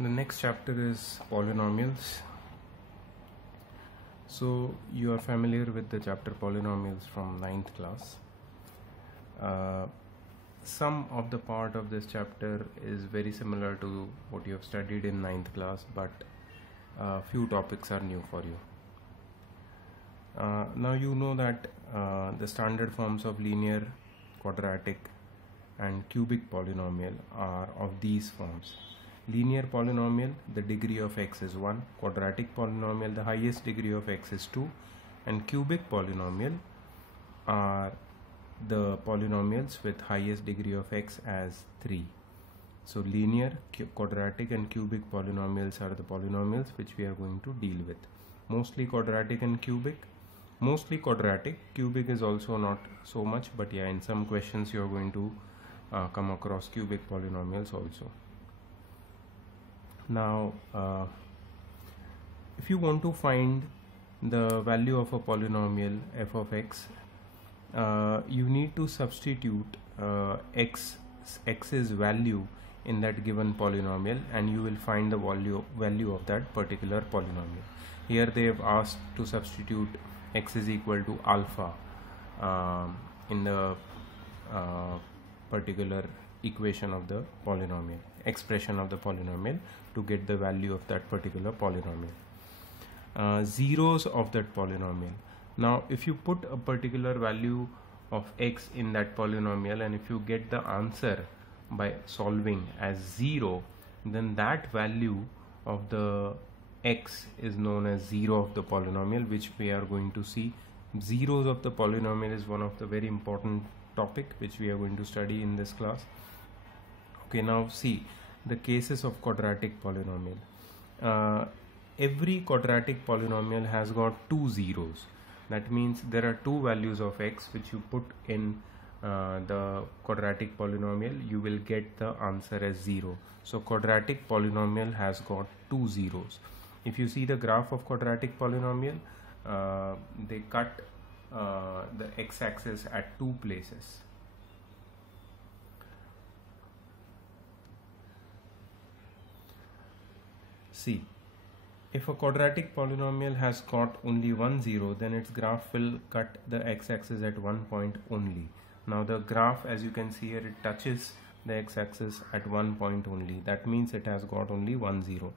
The next chapter is polynomials. So you are familiar with the chapter polynomials from 9th class. Some of the part of this chapter is very similar to what you have studied in 9th class, but few topics are new for you. Now you know that the standard forms of linear, quadratic and cubic polynomial are of these forms. Linear polynomial, the degree of x is 1, quadratic polynomial, the highest degree of x is 2, and cubic polynomial are the polynomials with highest degree of x as 3. So linear, quadratic and cubic polynomials are the polynomials which we are going to deal with. Mostly quadratic and cubic. Mostly quadratic, cubic is also not so much, but yeah, in some questions you are going to come across cubic polynomials also. Now if you want to find the value of a polynomial f of x, you need to substitute x's value in that given polynomial and you will find the value of that particular polynomial. Here they have asked to substitute x is equal to alpha in the particular equation of the polynomial, expression of the polynomial, to get the value of that particular polynomial. Zeros of that polynomial. Now if you put a particular value of x in that polynomial and if you get the answer by solving as 0, then that value of the x is known as 0 of the polynomial, which we are going to see. Zeros of the polynomial is one of the very important topic which we are going to study in this class. Okay, now see the cases of quadratic polynomial. Every quadratic polynomial has got two zeros. That means there are two values of x which you put in the quadratic polynomial, you will get the answer as 0. So quadratic polynomial has got two zeros. If you see the graph of quadratic polynomial, they cut the x-axis at two places. See, if a quadratic polynomial has got only one zero, then its graph will cut the x-axis at one point only. Now the graph, as you can see here, it touches the x-axis at one point only. That means it has got only one zero.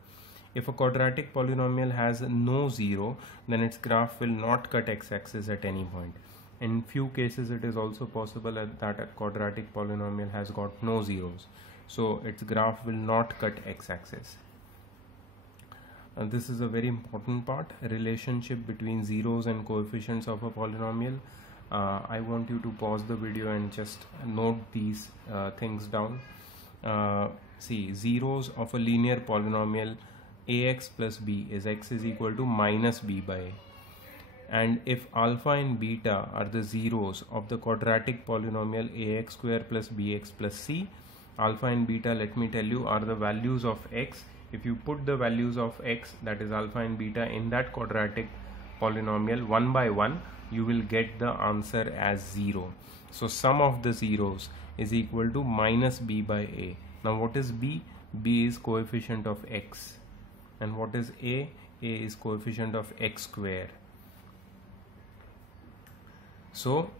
If a quadratic polynomial has no zero, then its graph will not cut x-axis at any point. In few cases it is also possible that a quadratic polynomial has got no zeros, so its graph will not cut x-axis. This is a very important part, relationship between zeros and coefficients of a polynomial. I want you to pause the video and just note these things down. See, zeros of a linear polynomial ax plus b is x is equal to minus b by a. And if alpha and beta are the zeros of the quadratic polynomial ax square plus bx plus c, alpha and beta, let me tell you, are the values of x. If you put the values of x, that is alpha and beta, in that quadratic polynomial one by one, you will get the answer as 0. So sum of the zeros is equal to minus b by a. Now what is b? B is coefficient of x. And what is a? A is coefficient of x square. So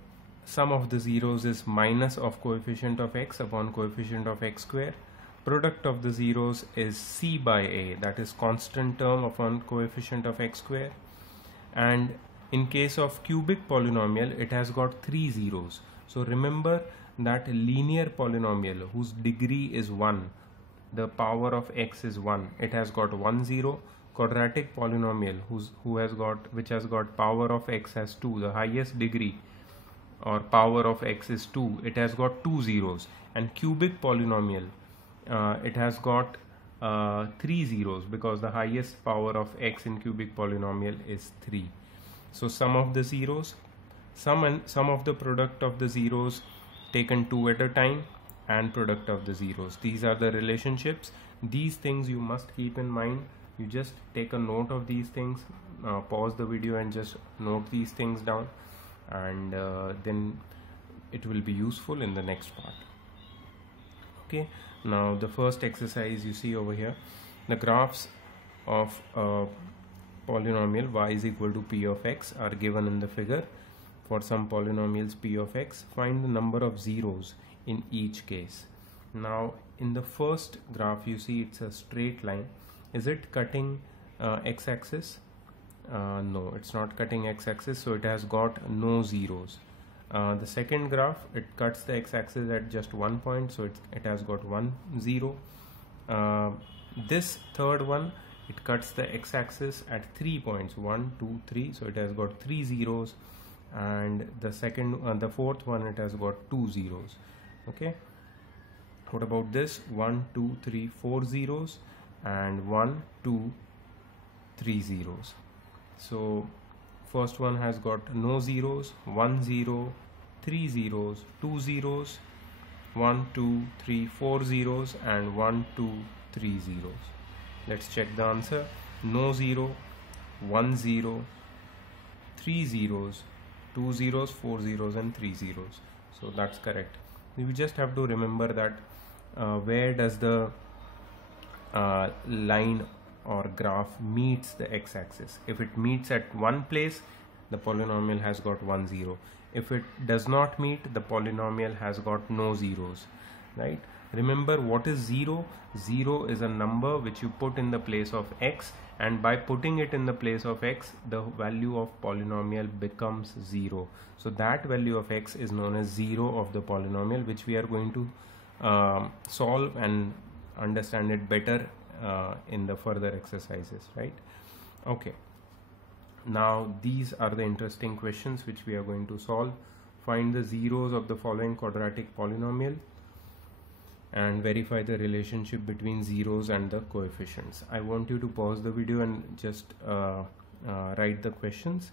sum of the zeros is minus of coefficient of x upon coefficient of x square. Product of the zeros is c by a, that is constant term upon coefficient of x square. And in case of cubic polynomial, it has got three zeros. So remember that linear polynomial whose degree is 1, the power of x is 1, it has got 1 0. Quadratic polynomial which has got power of x as 2, the highest degree or power of x is 2, it has got two zeros. And cubic polynomial, it has got three zeros because the highest power of x in cubic polynomial is 3. So sum of the zeros, sum of the product of the zeros taken two at a time, and product of the zeros. These are the relationships. These things you must keep in mind. You just take a note of these things, pause the video and just note these things down, and then it will be useful in the next part. Okay, now the first exercise you see over here, The graphs of a polynomial y is equal to p of x are given in the figure. For some polynomials p of x, find the number of zeros in each case. Now in the first graph you see it's a straight line. Is it cutting x-axis? No, it's not cutting x-axis, so it has got no zeros. The second graph, it cuts the x-axis at just one point, so it has got 1 0. This third one, it cuts the x-axis at 3 points, 1 2 3, so it has got 3 zeros. And the fourth one, it has got 2 zeros. Okay, what about this? 1 2 3 4 zeros and 1 2 3 zeros. So first one has got no zeros, 1 0, 3 zeros, 2 zeros, 1 2 3 4 zeros and 1 2 3 zeros. Let's check the answer. No zero, 1 0, 3 zeros, 2 zeros, 4 zeros and 3 zeros. So that's correct. You just have to remember that where does the line or graph meets the x-axis. If it meets at one place, the polynomial has got 1 0. If it does not meet, the polynomial has got no zeros, right? Remember, what is 0? 0 is a number which you put in the place of x, and by putting it in the place of x, the value of polynomial becomes 0. So that value of x is known as 0 of the polynomial, which we are going to solve and understand it better in the further exercises, right? Okay, now these are the interesting questions which we are going to solve. Find the zeros of the following quadratic polynomial and verify the relationship between zeros and the coefficients. I want you to pause the video and just write the questions.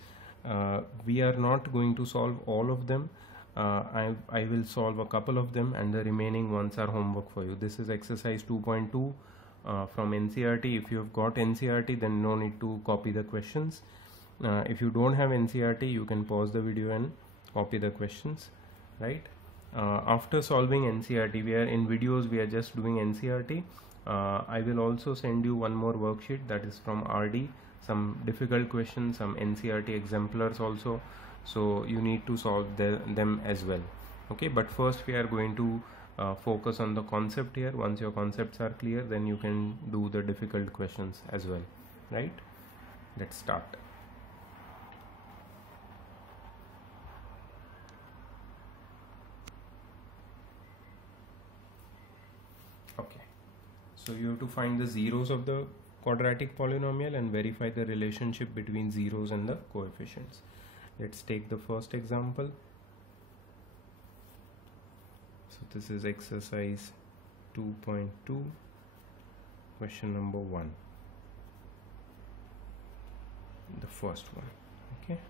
We are not going to solve all of them. I will solve a couple of them, and the remaining ones are homework for you. This is exercise 2.2 from NCERT. If you have got NCERT, then no need to copy the questions. If you don't have NCERT, you can pause the video and copy the questions, right? After solving NCERT, we are in videos, we are just doing NCERT. I will also send you one more worksheet that is from RD, some difficult questions, some NCERT exemplars also, so you need to solve them as well. Okay, but first we are going to focus on the concept here. Once your concepts are clear, then you can do the difficult questions as well, right? Let's start. Okay, so you have to find the zeros of the quadratic polynomial and verify the relationship between zeros and the coefficients. Let's take the first example. So this is exercise 2.2, question number 1, the first one. Okay,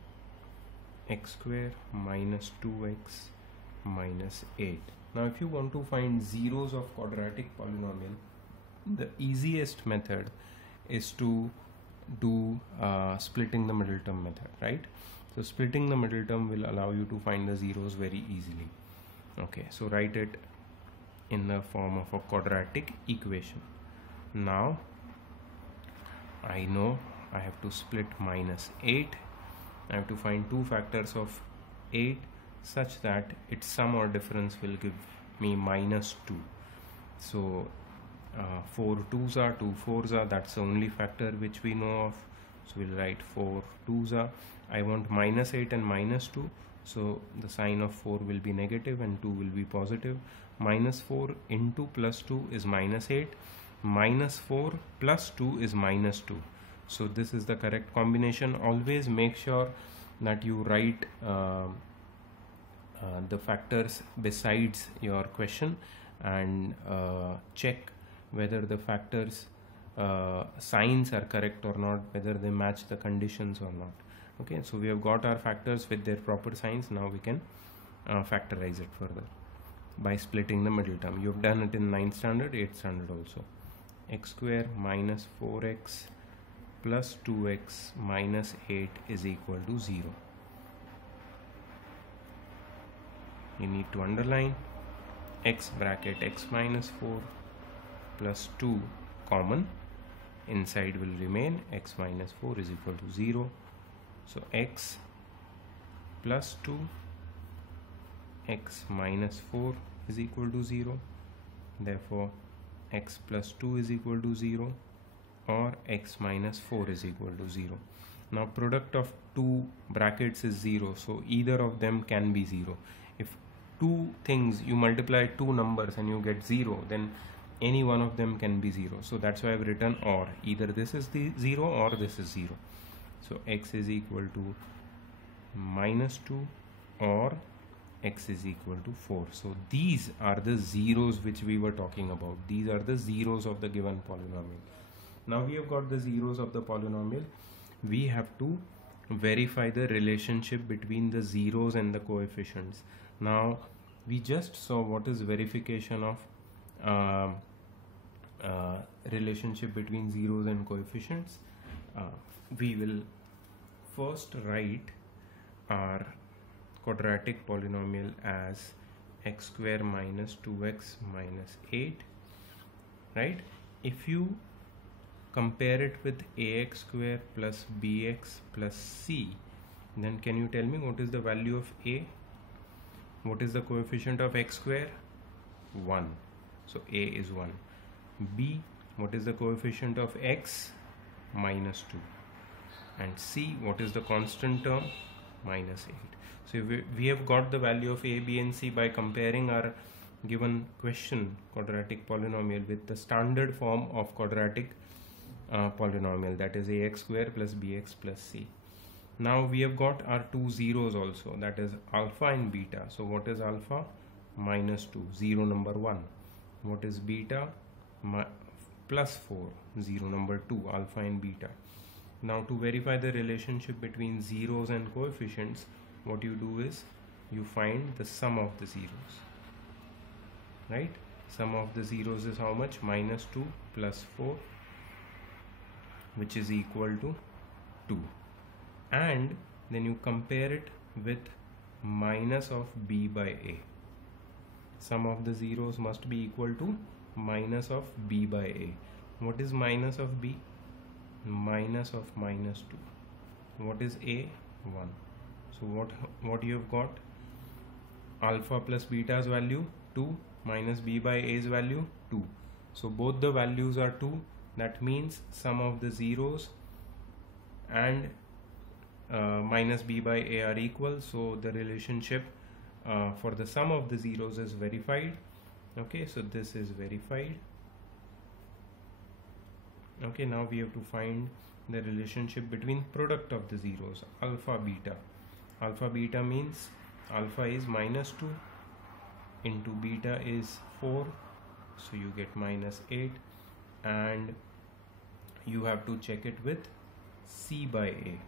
x square minus 2x minus 8. Now if you want to find zeros of quadratic polynomial, the easiest method is to do splitting the middle term method, right? So splitting the middle term will allow you to find the zeros very easily. Okay, so write it in the form of a quadratic equation. Now I know I have to split minus 8. I have to find two factors of 8 such that its sum or difference will give me minus 2. So 4 2s are 2 4s are, that's the only factor which we know of. So we'll write 4 2s are. I want minus 8 and minus 2, so the sign of 4 will be negative and 2 will be positive. Minus 4 into plus 2 is minus 8. Minus 4 plus 2 is minus 2. So this is the correct combination. Always make sure that you write the factors besides your question and check whether the factors signs are correct or not, whether they match the conditions or not. Okay, so we have got our factors with their proper signs. Now we can factorize it further by splitting the middle term. You have done it in 9th standard, 8th standard also. X square minus 4x plus 2x minus 8 is equal to 0. You need to underline x bracket x minus 4 plus 2 common, inside will remain x minus 4 is equal to 0. So x plus 2, x minus 4 is equal to 0. Therefore x plus 2 is equal to 0, or x minus 4 is equal to 0. Now product of two brackets is 0, so either of them can be 0. If two things, you multiply two numbers and you get 0, then any one of them can be 0. So that's why I've written or. Either this is the 0 or this is 0. So x is equal to minus 2 or x is equal to 4. So these are the zeros which we were talking about. These are the zeros of the given polynomial. Now we have got the zeros of the polynomial. We have to verify the relationship between the zeros and the coefficients. Now we just saw what is verification of relationship between zeros and coefficients. We will first write our quadratic polynomial as x square minus 2x minus 8, right? If you compare it with ax square plus bx plus c, then can you tell me what is the value of a? What is the coefficient of x square? 1. So a is 1. B, what is the coefficient of x? Minus 2. And c, what is the constant term? Minus 8. So we have got the value of a, b and c by comparing our given question quadratic polynomial with the standard form of quadratic polynomial, that is ax square plus bx plus c. Now we have got our two zeros also, that is alpha and beta. So what is alpha? Minus 2, 0 number 1. What is beta? Plus 4, 0 number 2, alpha and beta. Now to verify the relationship between zeros and coefficients, what you do is you find the sum of the zeros, right? Sum of the zeros is how much? Minus 2 plus 4, which is equal to 2. And then you compare it with minus of b by a. Sum of the zeros must be equal to minus of b by a. What is minus of b? Minus of minus 2. What is a? 1. So what you have got? Alpha plus beta's value 2 minus b by a's value 2. So both the values are 2. That means sum of the zeros and minus b by a are equal. So the relationship for the sum of the zeros is verified. Okay, so this is verified. Okay, now we have to find the relationship between product of the zeros, alpha beta. Alpha beta means alpha is minus 2 into beta is 4, so you get minus 8, and you have to check it with c by a.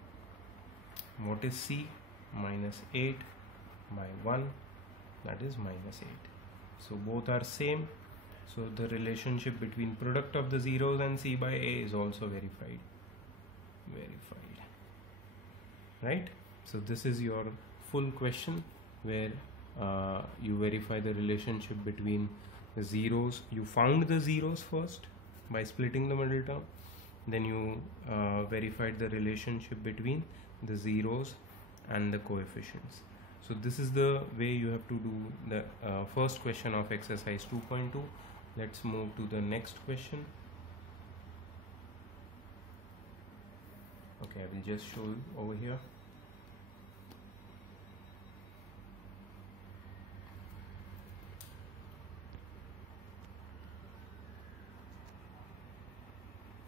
What is c? Minus 8 by 1, that is minus 8. So both are same. So the relationship between product of the zeros and c by a is also verified. Right? So this is your full question where you verify the relationship between the zeros. You found the zeros first by splitting the middle term. Then you verified the relationship between the zeros and the coefficients. So this is the way you have to do the first question of exercise 2.2. Let's move to the next question. Okay, I will just show you over here.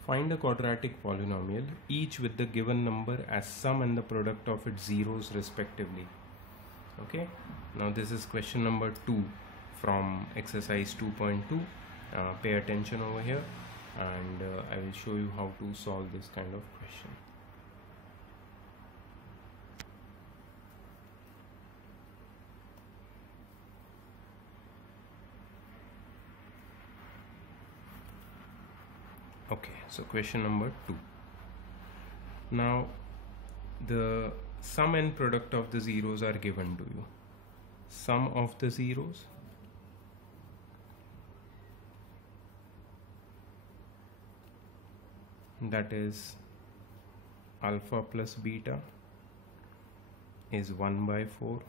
Find a quadratic polynomial, each with the given number as sum and the product of its zeros respectively. Okay, now this is question number 2 from exercise 2.2. Pay attention over here, and I will show you how to solve this kind of question. Okay, so question number 2. Now the sum and product of the zeros are given to you. Sum of the zeros that is alpha plus beta is 1 by 4.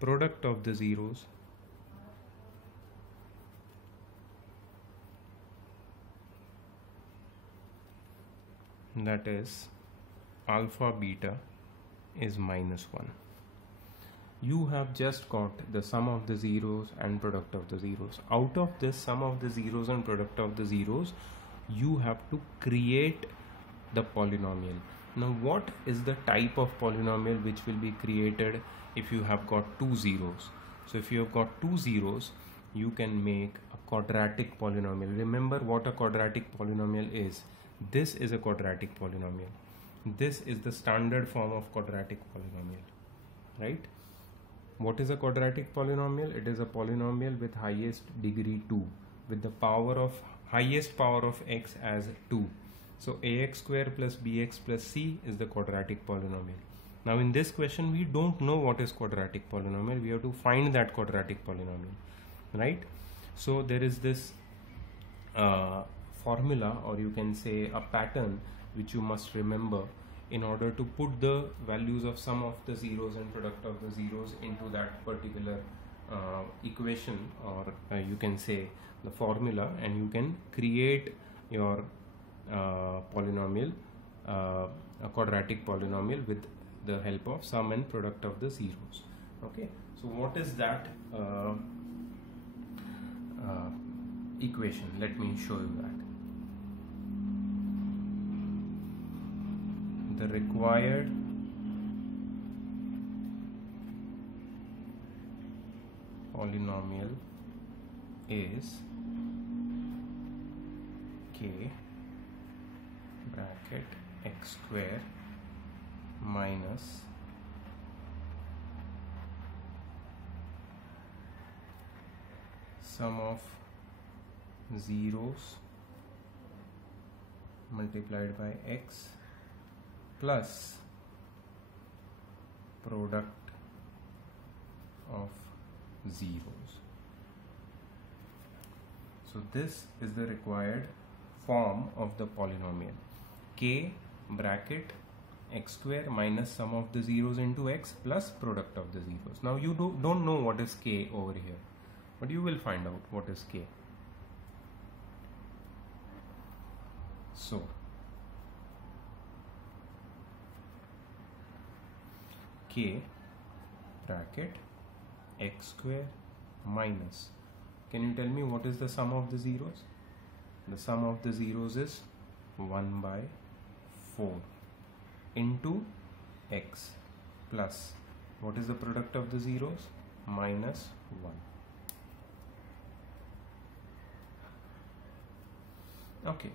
Product of the zeros that is alpha beta is minus 1. You have just got the sum of the zeros and product of the zeros. Out of this sum of the zeros and product of the zeros, you have to create the polynomial. Now what is the type of polynomial which will be created if you have got two zeros? So if you have got two zeros, you can make a quadratic polynomial. Remember what a quadratic polynomial is. This is a quadratic polynomial. This is the standard form of quadratic polynomial, right? What is a quadratic polynomial? It is a polynomial with highest degree 2, with the highest power of x as 2. So ax square plus bx plus c is the quadratic polynomial. Now in this question we don't know what is quadratic polynomial. We have to find that quadratic polynomial, right? So there is this formula, or you can say a pattern, which you must remember in order to put the values of sum of the zeros and product of the zeros into that particular equation, or you can say the formula, and you can create your polynomial, a quadratic polynomial, with the help of sum and product of the zeros. Okay, so what is that equation? Let me show you that. The required polynomial is k bracket x square minus sum of zeros multiplied by x plus product of zeros. So this is the required form of the polynomial: k bracket x square minus sum of the zeros into x plus product of the zeros. Now you don't know what is k over here, but you will find out what is k. So k bracket x square minus, can you tell me what is the sum of the zeros? The sum of the zeros is 1 by 4 into x plus, what is the product of the zeros? Minus 1. Okay,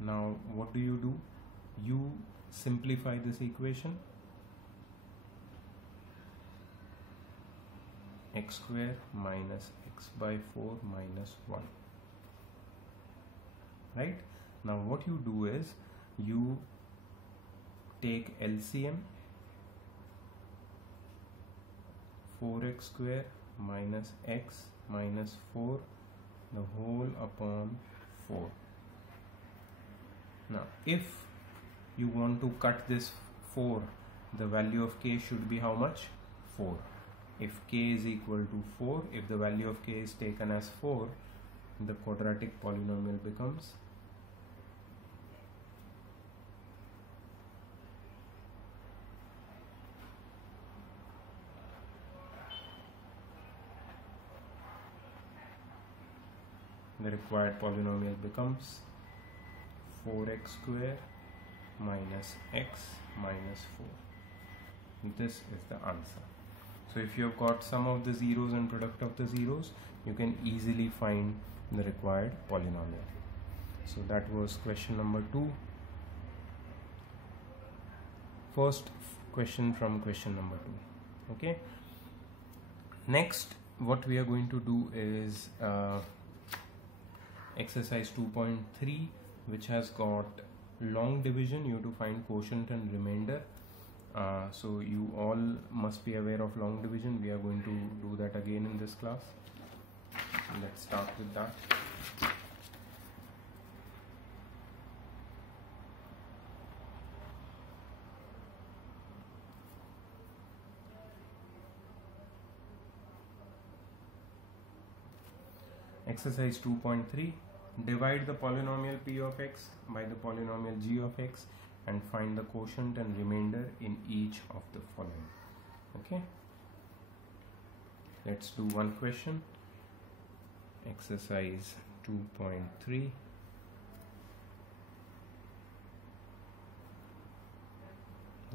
now what do? You simplify this equation. X square minus x by 4 minus 1. Right? Now what you do is you take LCM. 4x square minus x minus 4 the whole upon 4. Now if you want to cut this 4, the value of k should be how much? 4. If k is equal to 4, if the value of k is taken as 4, the quadratic polynomial becomes the required polynomial becomes 4x square minus x minus 4. This is the answer. So if you have got sum of the zeros and product of the zeros, you can easily find the required polynomial. So that was question number 2. First question from question number 2. Okay. Next, what we are going to do is exercise 2.3, which has got long division. You have to find quotient and remainder. So you all must be aware of long division. We are going to do that again in this class. Let's start with that. Exercise 2.3. Divide the polynomial p of x by the polynomial g of x and find the quotient and remainder in each of the following. Okay, let's do one question. Exercise 2.3.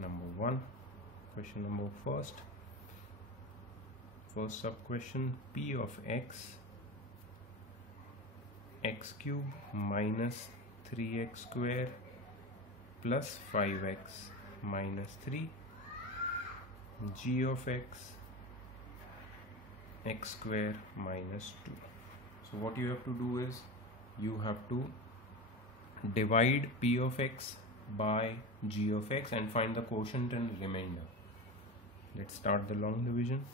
Number 1, question number first sub question: p of x cube minus 3x square plus 5x minus 3, g of x square minus 2. So what you have to do is you have to divide p of x by g of x and find the quotient and remainder. Let's start the long division.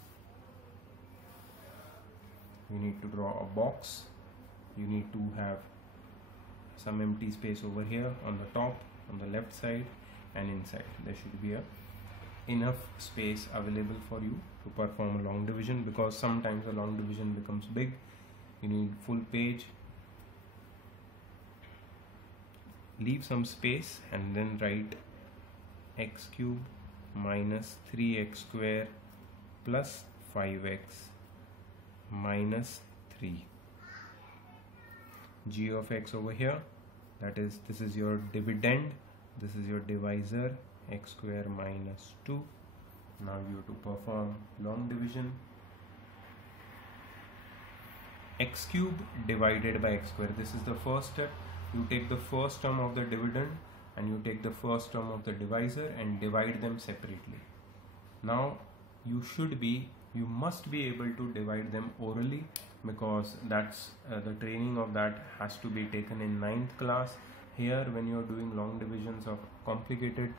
You need to draw a box. You need to have some empty space over here on the top, on the left side, and inside. There should be enough space available for you to perform a long division, because sometimes a long division becomes big. You need full page. Leave some space and then write x cube minus 3x square plus 5x minus 3. G of x over here, that is, this is your dividend, this is your divisor, x square minus 2. Now you have to perform long division. X cube divided by x square, this is the first step. You take the first term of the dividend and you take the first term of the divisor and divide them separately. Now you must be able to divide them orally, because that's the training of that has to be taken in 9th class. Here, when you are doing long divisions of complicated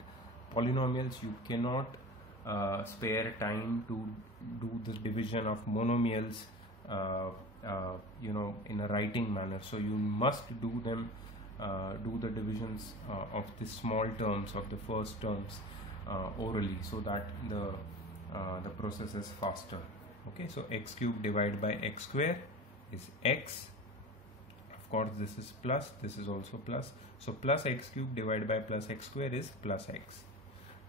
polynomials, you cannot spare time to do the division of monomials in a writing manner. So you must do them, do the divisions of the small terms, of the first terms orally, so that the process is faster. Okay, so x cube divided by x square is x. Of course, this is plus, this is also plus. So plus x cube divided by plus x square is plus x.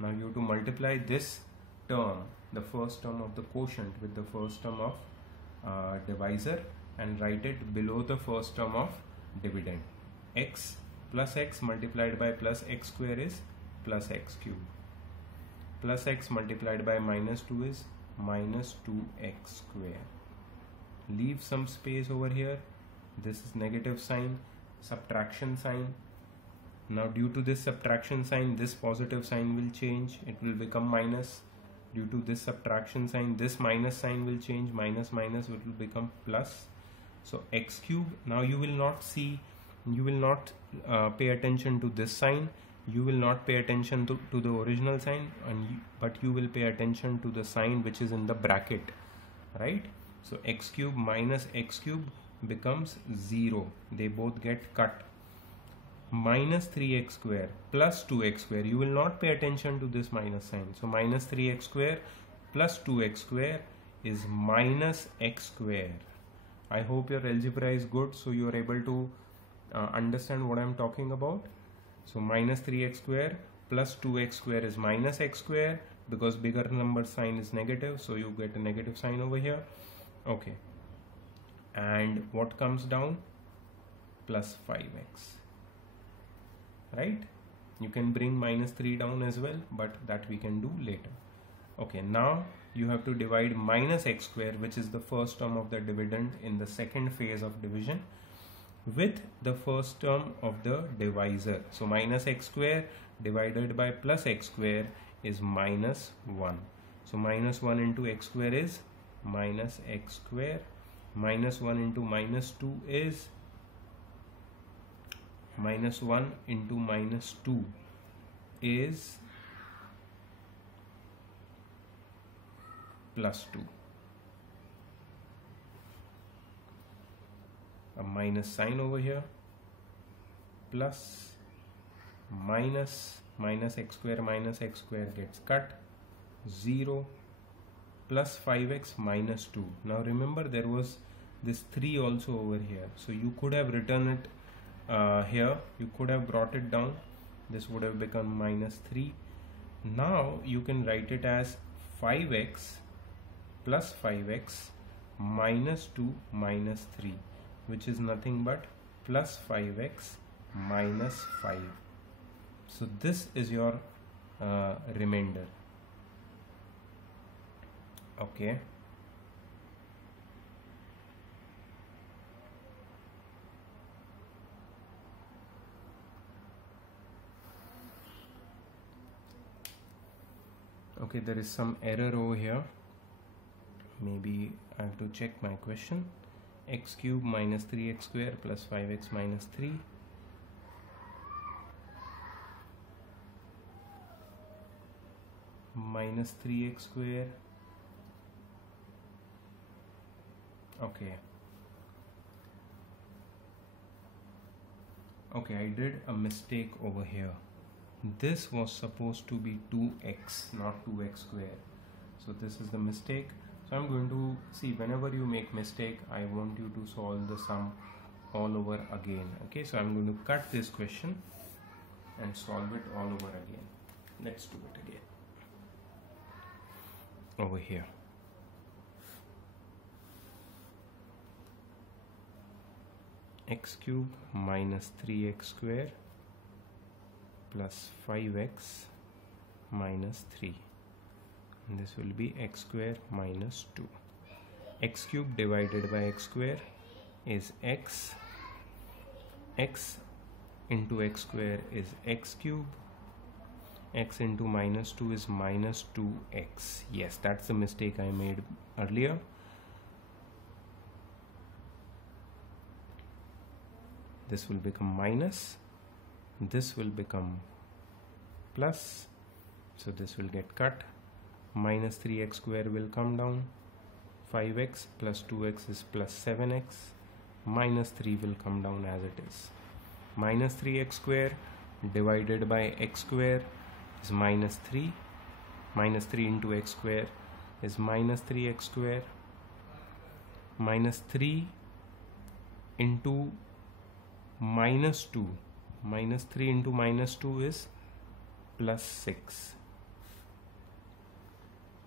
Now you have to multiply this term, the first term of the quotient, with the first term of divisor and write it below the first term of dividend. X plus x multiplied by plus x square is plus x cube. Plus x multiplied by minus 2 is minus 2x square. Leave some space over here. This is negative sign, subtraction sign. Now due to this subtraction sign, this positive sign will change. It will become minus. Due to this subtraction sign, this minus sign will change. Minus minus, it will become plus. So x cube. Now you will not pay attention to this sign. You will not pay attention to the original sign, but you will pay attention to the sign which is in the bracket, right? So x cube minus x cube becomes 0. They both get cut. Minus 3x square plus 2x square. You will not pay attention to this minus sign. So minus 3x square plus 2x square is minus x square. I hope your algebra is good, so you are able to understand what I am talking about. So minus 3x square plus 2x square is minus x square, because bigger number sign is negative, so you get a negative sign over here. Okay, and what comes down? Plus 5x, right? You can bring minus 3 down as well, but that we can do later. Okay, now you have to divide minus x square, which is the first term of the dividend in the second phase of division, with the first term of the divisor. So minus x square divided by plus x square is minus 1. So minus 1 into x square is minus x square. Minus 1 into minus 2 is minus 1 into minus 2 is plus 2. A minus sign over here, plus minus x square gets cut, 0 plus 5x minus 2. Now remember, there was this 3 also over here. So you could have written it here, you could have brought it down, this would have become minus 3. Now you can write it as 5x plus 5x minus 2 minus 3, which is nothing but plus 5x minus 5. So this is your remainder. Okay. Okay, there is some error over here. Maybe I have to check my question. X cube minus 3x square plus 5x minus 3. Minus 3x square. Okay. Okay, I did a mistake over here. This was supposed to be 2x, not 2x square. So this is the mistake. So I'm going to see, whenever you make mistake, I want you to solve the sum all over again. Okay, so I'm going to cut this question and solve it all over again. Let's do it again. Over here. X cube minus 3x square plus 5x minus 3. And this will be x square minus 2. X cube divided by x square is x. X into x square is x cube. X into minus 2 is minus 2x. Yes, that's the mistake I made earlier. This will become minus, this will become plus, so this will get cut. Minus 3x square will come down, 5x plus 2x is plus 7x, minus 3 will come down as it is. Minus 3x square divided by x square is minus 3, minus 3 into x square is minus 3x square, minus 3 into minus 2, minus 3 into minus 2 is plus 6.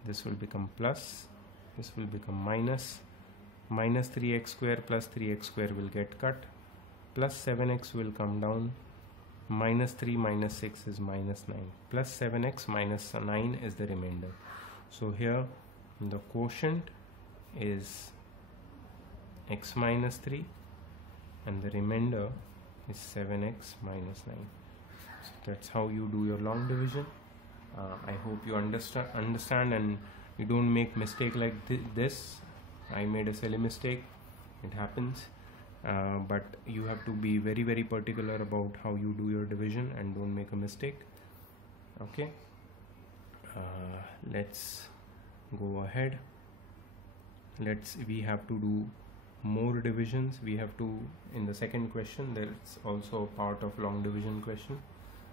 This will become plus, this will become minus, minus 3x square plus 3x square will get cut, plus 7x will come down, minus 3 minus 6 is minus 9, plus 7x minus 9 is the remainder. So here the quotient is x minus 3 and the remainder is 7x minus 9. So that's how you do your long division. I hope you understand and you don't make mistake like this. I made a silly mistake, it happens, but you have to be very particular about how you do your division and don't make a mistake. Okay, let's go ahead. We have to do more divisions. We have to, in the second question, there's also a part of long division question.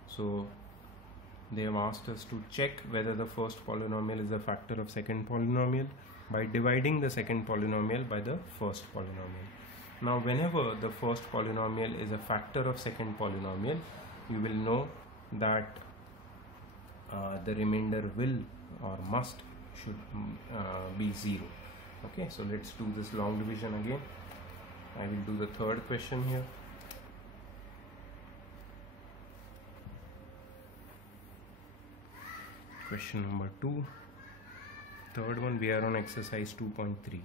So they have asked us to check whether the first polynomial is a factor of second polynomial by dividing the second polynomial by the first polynomial. Now whenever the first polynomial is a factor of second polynomial, you will know that the remainder will or should be 0. Okay, so let's do this long division again. I will do the third question here. Question number 2. Third one, we are on exercise 2.3.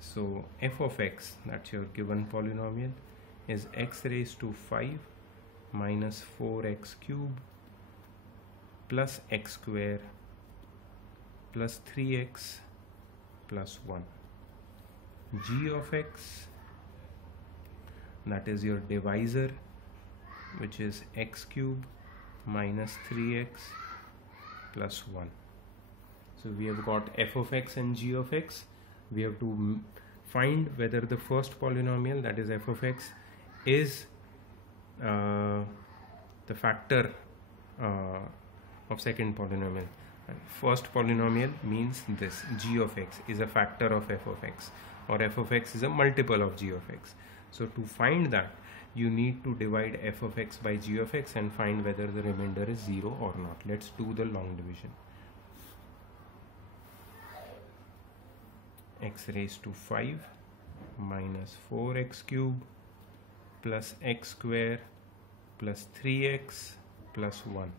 So f of x, that's your given polynomial, is x raised to 5 minus 4x cube plus x square plus 3x plus 1. G of x, that is your divisor, which is x cube minus 3x plus 1. So we have got f of x and g of x. We have to find whether the first polynomial, that is f of x, is the factor of second polynomial. First polynomial means this, g of x is a factor of f of x. or f of x is a multiple of g of x. So to find that, you need to divide f of x by g of x and find whether the remainder is 0 or not. Let's do the long division. X raised to 5 minus 4x cube plus x square plus 3x plus 1.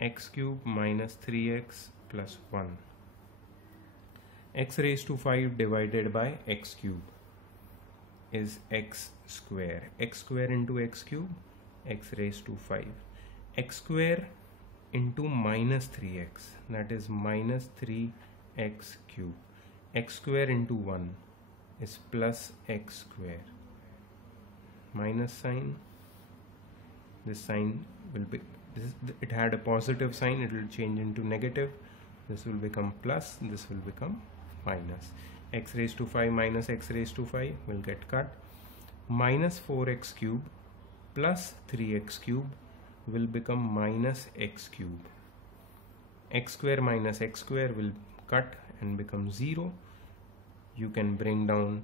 X cube minus 3x plus 1. X raised to 5 divided by x cube is x square. X square into x cube, x raised to 5. X square into minus 3x, that is minus 3x cube. X square into 1 is plus x square. Minus sign, this sign will be, it had a positive sign, it will change into negative. This will become plus, this will become minus. X raised to 5 minus x raised to 5 will get cut. Minus 4x cube plus 3x cube will become minus x cube. X square minus x square will cut and become 0. You can bring down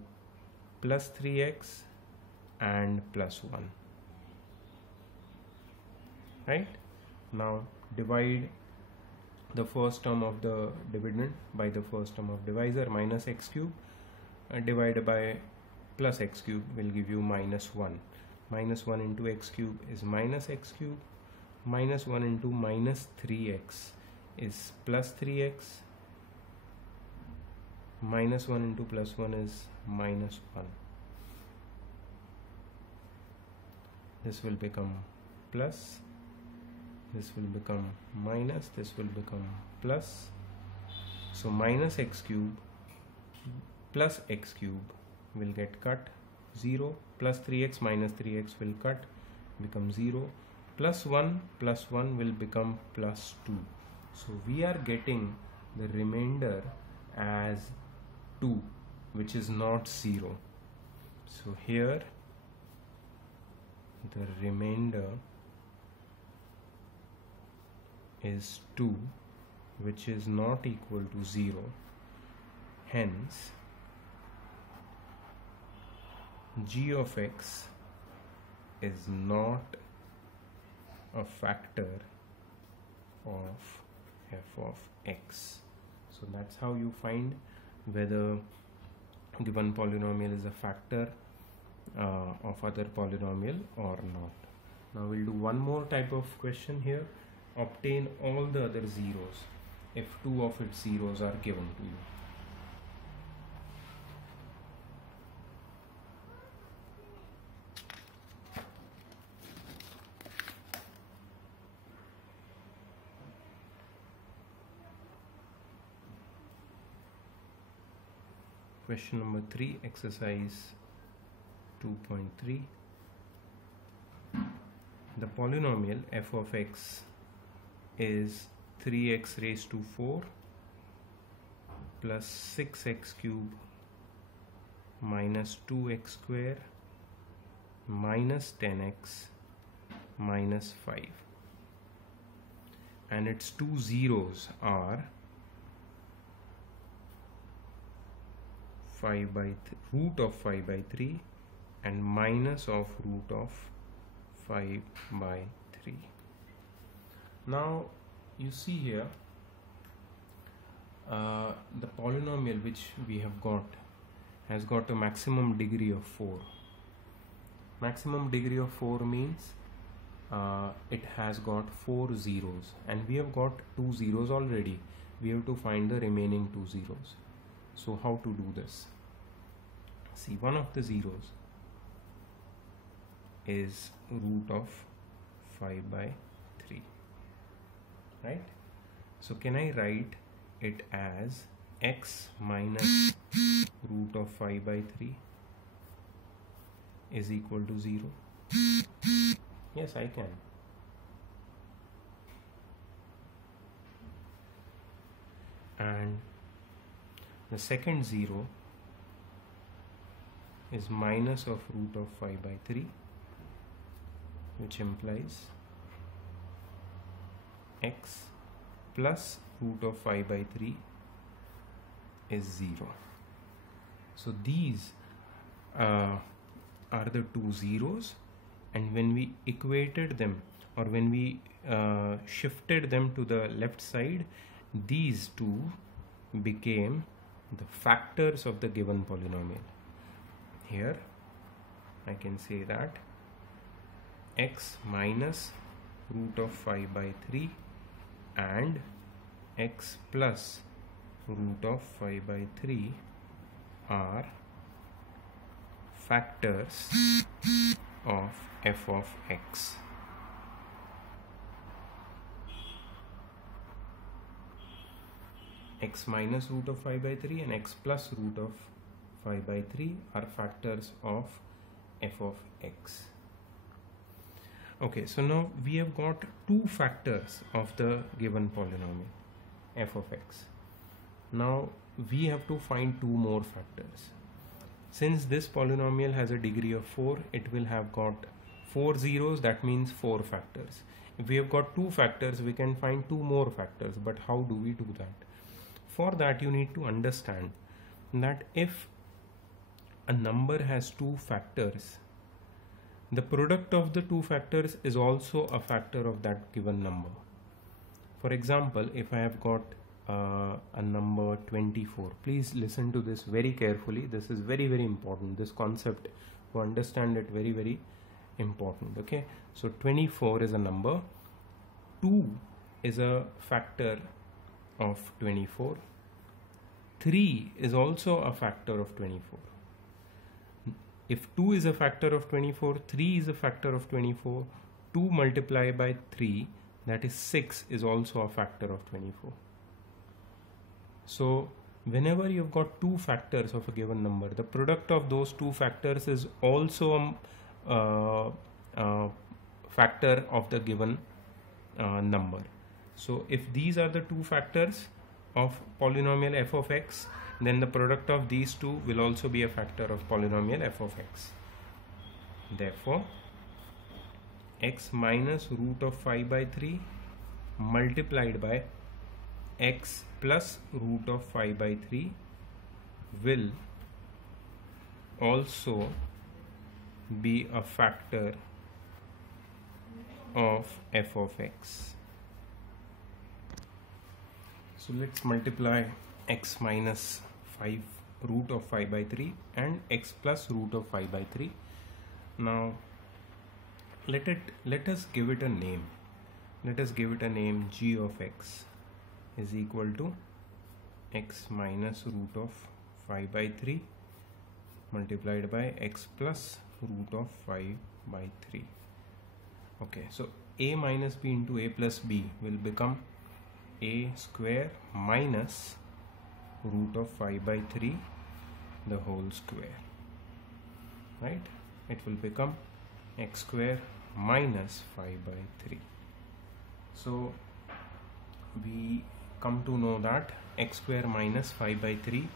plus 3x and plus 1. Right? Now divide the first term of the dividend by the first term of divisor, minus x cube divided by plus x cube will give you minus 1. Minus 1 into x cube is minus x cube. Minus 1 into minus 3x is plus 3x. Minus 1 into plus 1 is minus 1. This will become plus. This will become minus, this will become plus. So minus x cube plus x cube will get cut, 0. Plus 3x minus 3x will cut, become 0. Plus 1 will become plus 2. So we are getting the remainder as 2, which is not 0. So here the remainder is 2, which is not equal to 0. Hence g of x is not a factor of f of x. So that's how you find whether given polynomial is a factor of other polynomial or not. Now we'll do one more type of question here. Obtain all the other zeros if two of its zeros are given to you. Question number 3, exercise 2.3. The polynomial f of x is 3x raised to 4 plus 6x cube minus 2x square minus 10x minus 5, and its two zeros are 5 by root of 5 by 3 and minus of root of 5 by 3. Now you see here the polynomial which we have got has got a maximum degree of 4. Maximum degree of 4 means it has got 4 zeros, and we have got 2 zeros already. We have to find the remaining 2 zeros. So how to do this? See, one of the zeros is root of 5 by 3, right? So can I write it as x minus root of 5 by 3 is equal to 0? Yes, I can. And the second zero is minus of root of 5 by 3, which implies x plus root of 5 by 3 is 0. So these are the two zeros, and when we equated them, or when we shifted them to the left side, these two became the factors of the given polynomial. Here I can say that x minus root of 5 by 3 and x plus root of 5 by 3 are factors of f of x. X minus root of 5 by 3 and x plus root of 5 by 3 are factors of f of x. Okay, so now we have got two factors of the given polynomial f of x. Now we have to find two more factors. Since this polynomial has a degree of 4, it will have got 4 zeros, that means 4 factors. If we have got two factors, we can find two more factors, but how do we do that? For that, you need to understand that if a number has two factors, the product of the two factors is also a factor of that given number. For example, if I have got a number 24, please listen to this very carefully. This is very, very important. This concept, to understand it, very, very important. Okay, so 24 is a number, 2 is a factor of 24, 3 is also a factor of 24. If 2 is a factor of 24, 3 is a factor of 24, 2 multiplied by 3, that is 6, is also a factor of 24. So whenever you've got two factors of a given number, the product of those two factors is also a factor of the given number. So if these are the two factors of polynomial f of x, then the product of these two will also be a factor of polynomial f of x. Therefore, x minus root of 5 by 3 multiplied by x plus root of 5 by 3 will also be a factor of f of x. So let's multiply x minus 5 root of 5 by 3 and x plus root of 5 by 3. Now let us give it a name. Let us give it a name. G of x is equal to x minus root of 5 by 3 multiplied by x plus root of 5 by 3. Okay, so a minus b into a plus b will become a square minus root of 5 by 3 the whole square, right? It will become x square minus 5 by 3. So we come to know that x square minus 5 by 3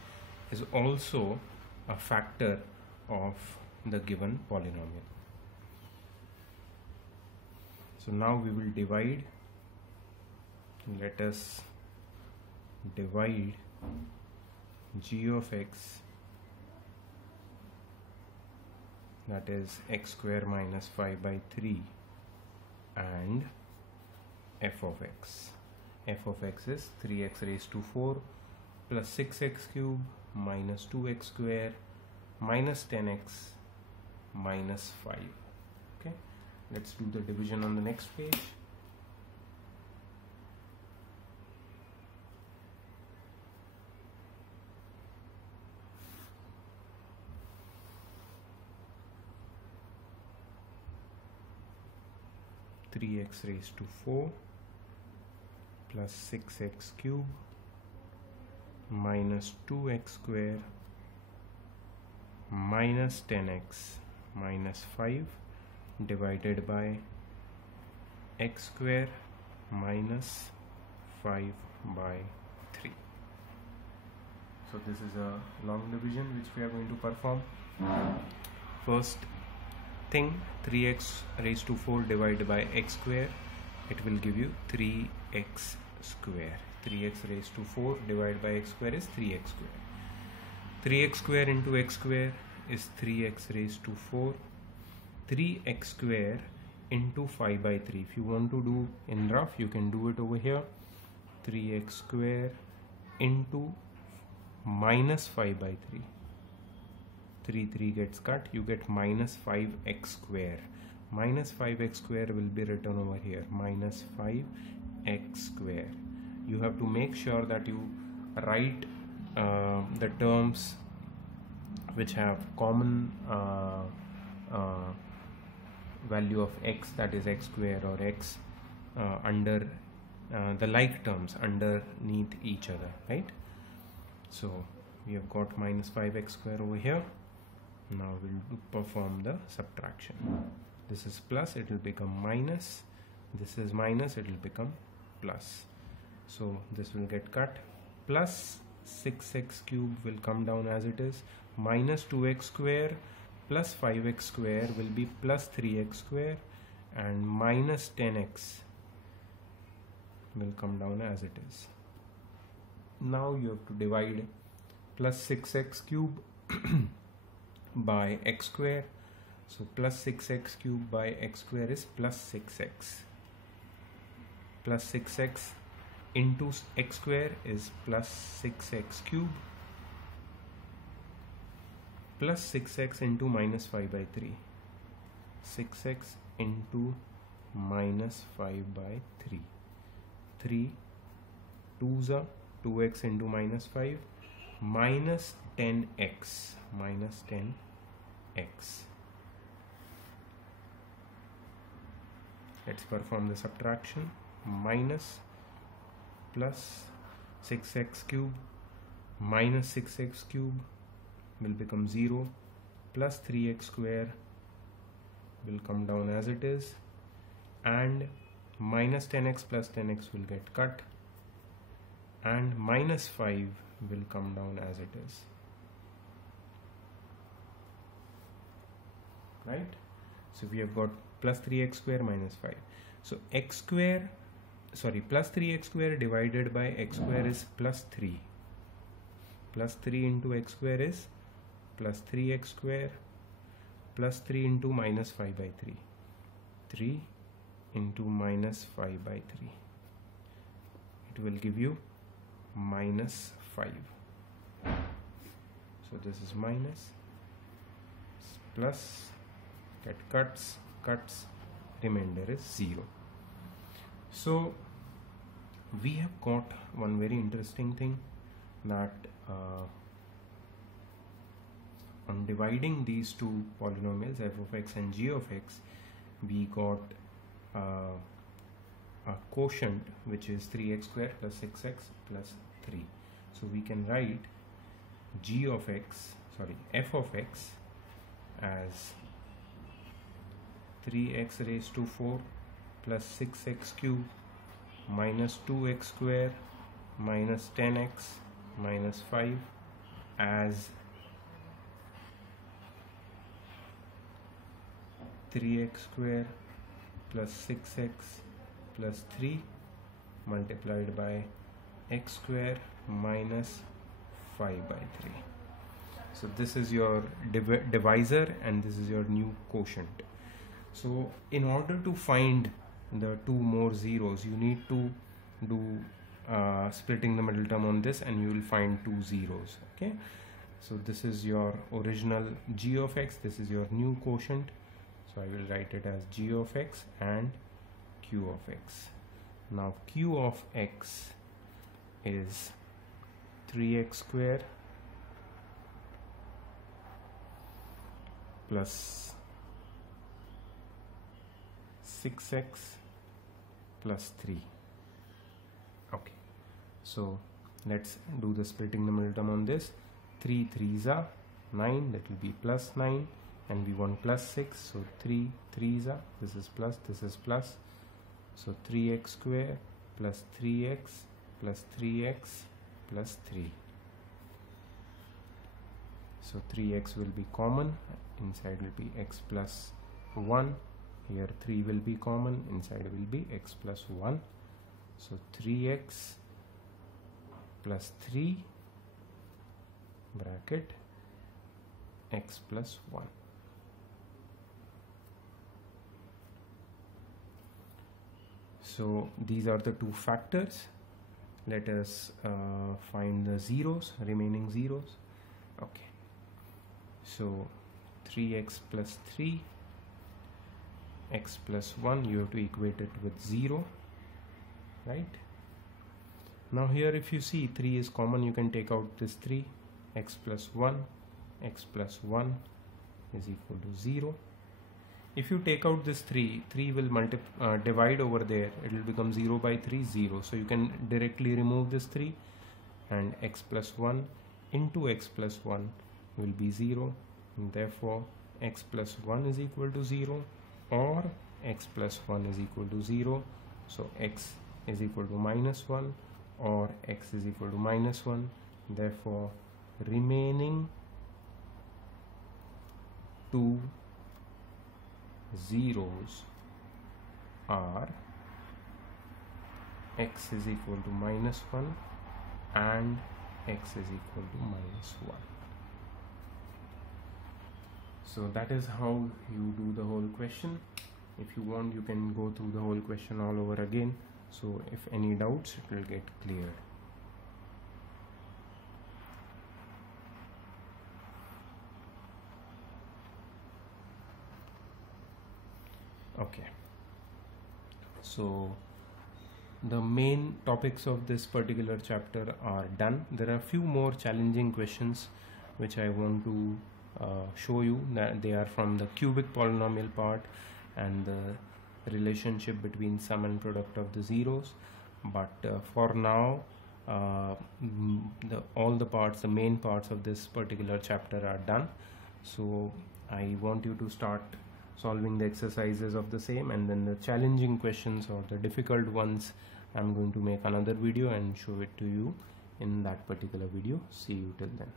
is also a factor of the given polynomial. So now we will divide. Let us divide g of x, that is x square minus 5 by 3, and f of x. F of x is 3x raised to 4 plus 6x cube minus 2x square minus 10x minus 5. Okay, let's do the division on the next page. Three x raised to 4 plus 6x cube minus 2x square minus 10x minus 5 divided by x square minus 5 by 3. So this is a long division which we are going to perform. First thing, 3x raised to 4 divided by x square, it will give you 3x square. 3x raised to 4 divided by x square is 3x square. 3x square into x square is 3x raised to 4. 3x square into 5 by 3. If you want to do in rough, you can do it over here. 3x square into minus 5 by 3. 3 gets cut. You get minus 5x square. Minus 5x square will be written over here. Minus 5x square. You have to make sure that you write the terms which have common value of x, that is x square or x, under the like terms underneath each other, right? So we have got minus 5x square over here. Now we'll perform the subtraction. This is plus, it will become minus. This is minus, it will become plus. So this will get cut. Plus 6x cube will come down as it is. Minus 2x square plus 5x square will be plus 3x square, and minus 10x will come down as it is. Now you have to divide plus 6x cube by x square. So plus 6x cube by x square is plus 6x. Plus 6x into x square is plus 6x cube. Plus 6x into minus 5 by 3. 6x into minus 5 by 3. 3 2s are 2x into minus 5, minus 10x. Minus 10x. Let's perform the subtraction. Minus plus 6x cube minus 6x cube will become 0. Plus 3x square will come down as it is, and minus 10x plus 10x will get cut, and minus 5 will come down as it is, right? So we have got plus 3x square minus 5. So x square, sorry, plus 3x square divided by x square is plus 3. Plus 3 into x square is plus 3x square, plus 3 into minus 5 by 3. 3 into minus 5 by 3. It will give you minus 5. So this is minus, plus, get cuts, remainder is 0. So we have got one very interesting thing, that on dividing these two polynomials f of x and g of x, we got a quotient which is 3x square plus 6x plus 3. So we can write g of x, sorry, f of x as 3x raised to 4 plus 6x cube minus 2x square minus 10x minus 5 as 3x square plus 6x plus 3 multiplied by x square minus 5 by 3. So this is your divisor and this is your new quotient. So in order to find the two more zeros, you need to do splitting the middle term on this, and you will find two zeros. Okay, so this is your original g of x, this is your new quotient. So I will write it as g of x and q of x. Now q of x is 3x square plus 6x plus 3. Okay, so let's do the splitting the middle term on this. 3 3s are 9, that will be plus 9, and we want plus 6, so 3 3s are, this is plus, this is plus, so 3x square plus 3x plus 3x plus 3. So 3x will be common, inside will be x plus 1, here 3 will be common, inside will be x plus 1. So 3x plus 3 bracket x plus 1. So these are the two factors. Let us find the zeros, remaining zeros. Okay, so 3x plus 3, x plus 1, you have to equate it with 0, right? Now here if you see 3 is common, you can take out this 3, x plus 1 is equal to 0. If you take out this 3 will divide over there, it will become 0 by 3, 0. So you can directly remove this 3, and x plus 1 into x plus 1 will be 0, and therefore x plus 1 is equal to 0, or x plus 1 is equal to 0. So x is equal to minus 1, or x is equal to minus 1. Therefore remaining two zeros are x is equal to minus 1 and x is equal to minus 1. So that is how you do the whole question. If you want, you can go through the whole question all over again. So if any doubts, it will get cleared. Okay, so the main topics of this particular chapter are done. There are a few more challenging questions which I want to show you, that they are from the cubic polynomial part and the relationship between sum and product of the zeros. But for now, all the parts, the main parts of this particular chapter are done. So I want you to start solving the exercises of the same, and then the challenging questions or the difficult ones, I'm going to make another video and show it to you in that particular video. See you till then.